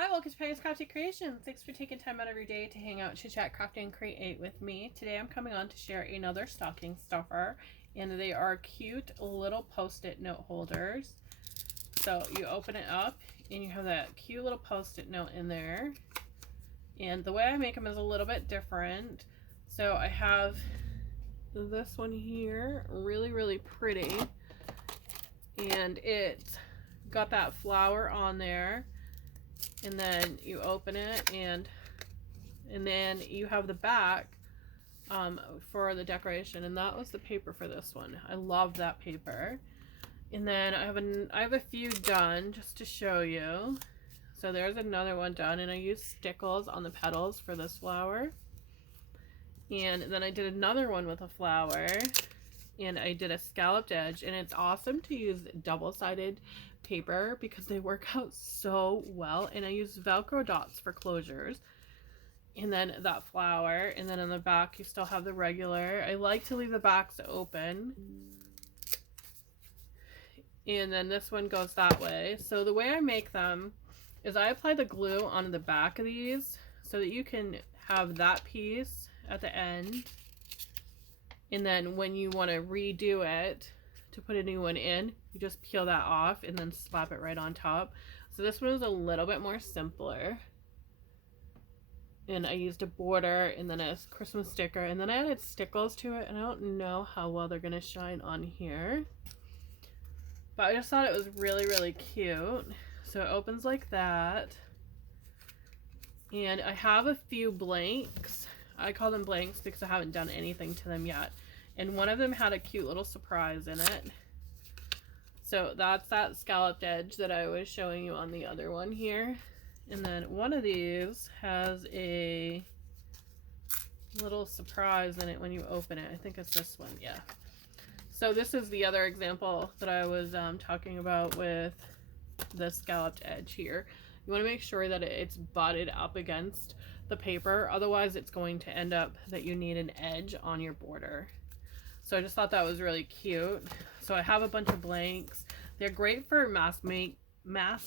Hi, welcome to Penny's Crafty Creations. Thanks for taking time out of your day to hang out, chit chat, craft, and create with me. Today I'm coming on to share another stocking stuffer, and they are cute little post-it note holders. So you open it up, and you have that cute little post-it note in there. And the way I make them is a little bit different. So I have this one here, really pretty, and it's got that flower on there. And then you open it, and then you have the back for the decoration, and that was the paper for this one. I love that paper. And then I have a few done just to show you. So there's another one done, and I used stickles on the petals for this flower. And then I did another one with a flower, and I did a scalloped edge, and it's awesome to use double-sided paper because they work out so well. And I use Velcro dots for closures, and then that flower, and then on the back you still have the regular. I like to leave the backs open, and then this one goes that way. So the way I make them is I apply the glue on the back of these so that you can have that piece at the end, and then when you want to redo it to put a new one in, you just peel that off and then slap it right on top. So this one is a little bit more simpler, and I used a border and then a Christmas sticker, and then I added stickles to it, and I don't know how well they're gonna shine on here, but I just thought it was really cute. So it opens like that, and I have a few blanks. I call them blanks because I haven't done anything to them yet, and one of them had a cute little surprise in it. So that's that scalloped edge that I was showing you on the other one here. And then one of these has a little surprise in it when you open it. I think it's this one, yeah. So this is the other example that I was talking about with the scalloped edge here. You want to make sure that it's butted up against the paper, otherwise it's going to end up that you need an edge on your border. So I just thought that was really cute. So I have a bunch of blanks. They're great for mass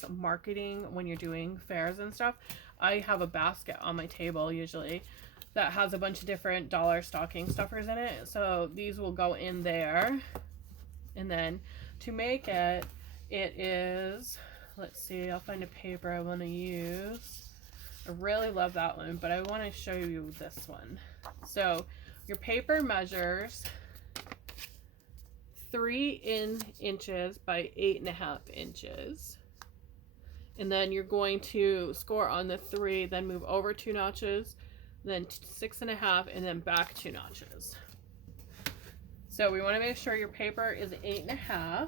marketing when you're doing fairs and stuff. I have a basket on my table usually that has a bunch of different dollar stocking stuffers in it. So these will go in there. And then to make it, it is, let's see, I'll find a paper I want to use. I really love that one, but I want to show you this one. So your paper measures 3 inches by 8.5 inches. And then you're going to score on the 3, then move over 2 notches, then 6.5, and then back 2 notches. So we want to make sure your paper is 8.5.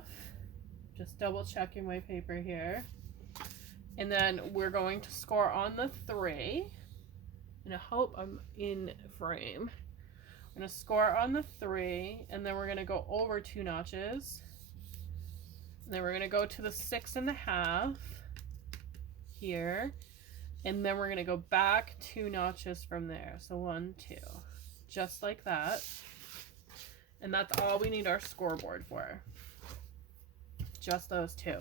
Just double checking my paper here. And then we're going to score on the 3. And I hope I'm in frame. I'm going to score on the 3, and then we're going to go over 2 notches. And then we're going to go to the 6.5 here. And then we're going to go back 2 notches from there. So 1, 2. Just like that. And that's all we need our scoreboard for. Just those 2.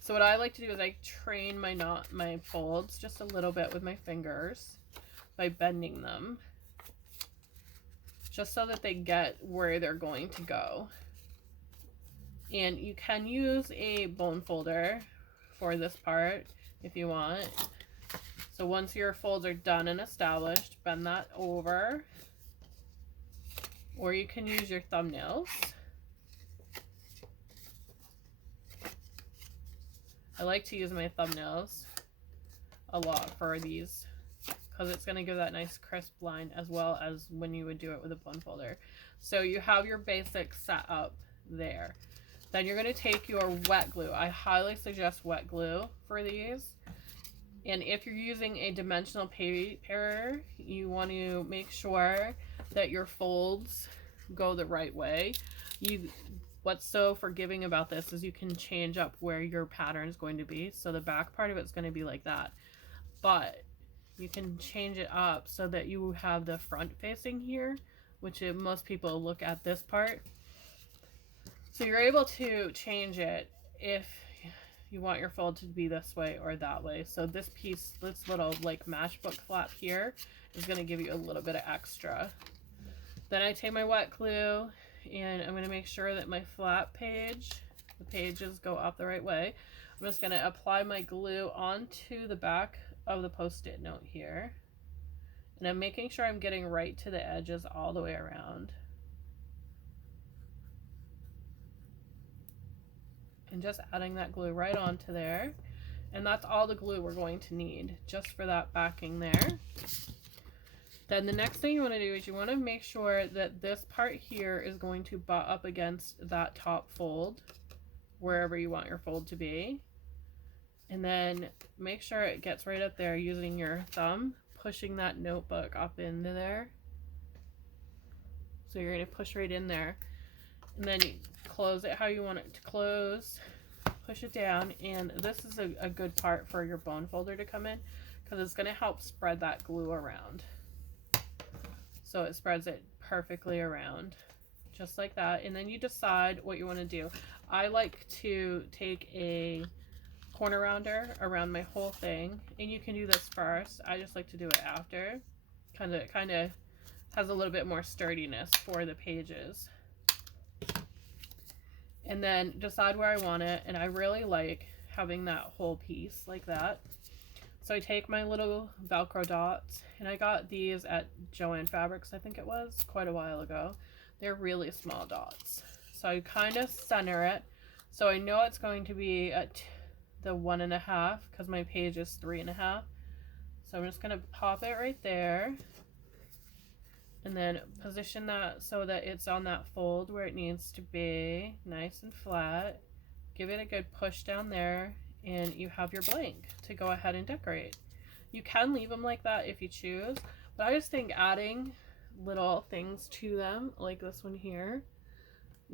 So what I like to do is I train my folds just a little bit with my fingers by bending them, just so that they get where they're going to go. And you can use a bone folder for this part if you want. So once your folds are done and established, bend that over, or you can use your thumbnails. I like to use my thumbnails a lot for these because it's going to give that nice crisp line as well as when you would do it with a bone folder. So you have your basics set up there. Then you're going to take your wet glue. I highly suggest wet glue for these. And if you're using a dimensional paper, you want to make sure that your folds go the right way. What's so forgiving about this is you can change up where your pattern is going to be. So the back part of it's going to be like that. But you can change it up so that you have the front facing here, which most people look at this part. So you're able to change it if you want your fold to be this way or that way. So this piece, this little like matchbook flap here is going to give you a little bit of extra. Then I take my wet glue and I'm going to make sure that my flap page, the pages go up the right way. I'm just going to apply my glue onto the back of the Post-it note here. And I'm making sure I'm getting right to the edges all the way around. And just adding that glue right onto there. And that's all the glue we're going to need just for that backing there. Then the next thing you want to do is you want to make sure that this part here is going to butt up against that top fold, wherever you want your fold to be. And then make sure it gets right up there using your thumb, pushing that notebook up into there. So you're going to push right in there. And then you close it how you want it to close. Push it down. And this is a good part for your bone folder to come in, because it's going to help spread that glue around. So it spreads it perfectly around, just like that. And then you decide what you want to do. I like to take a corner rounder around my whole thing, and you can do this first. I just like to do it after. Kind of has a little bit more sturdiness for the pages. And then decide where I want it, and I really like having that whole piece like that. So I take my little Velcro dots, and I got these at Joann Fabrics, I think it was, quite a while ago. They're really small dots. So I kind of center it. So I know it's going to be at the 1.5, because my page is 3.5. So I'm just going to pop it right there. And then position that so that it's on that fold where it needs to be, nice and flat. Give it a good push down there, and you have your blank to go ahead and decorate. You can leave them like that if you choose, but I just think adding little things to them, like this one here,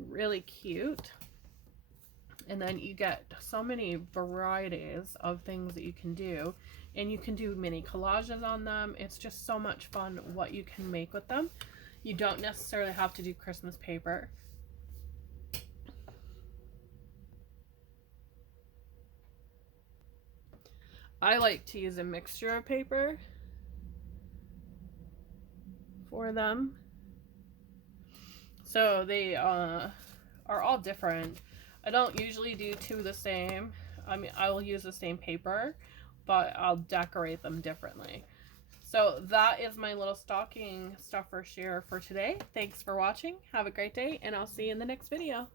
really cute. And then you get so many varieties of things that you can do, and you can do mini collages on them. It's just so much fun what you can make with them. You don't necessarily have to do Christmas paper. I like to use a mixture of paper for them. So they are all different. I don't usually do two the same. I mean, I will use the same paper, but I'll decorate them differently. So that is my little stocking stuffer share for today. Thanks for watching. Have a great day, and I'll see you in the next video.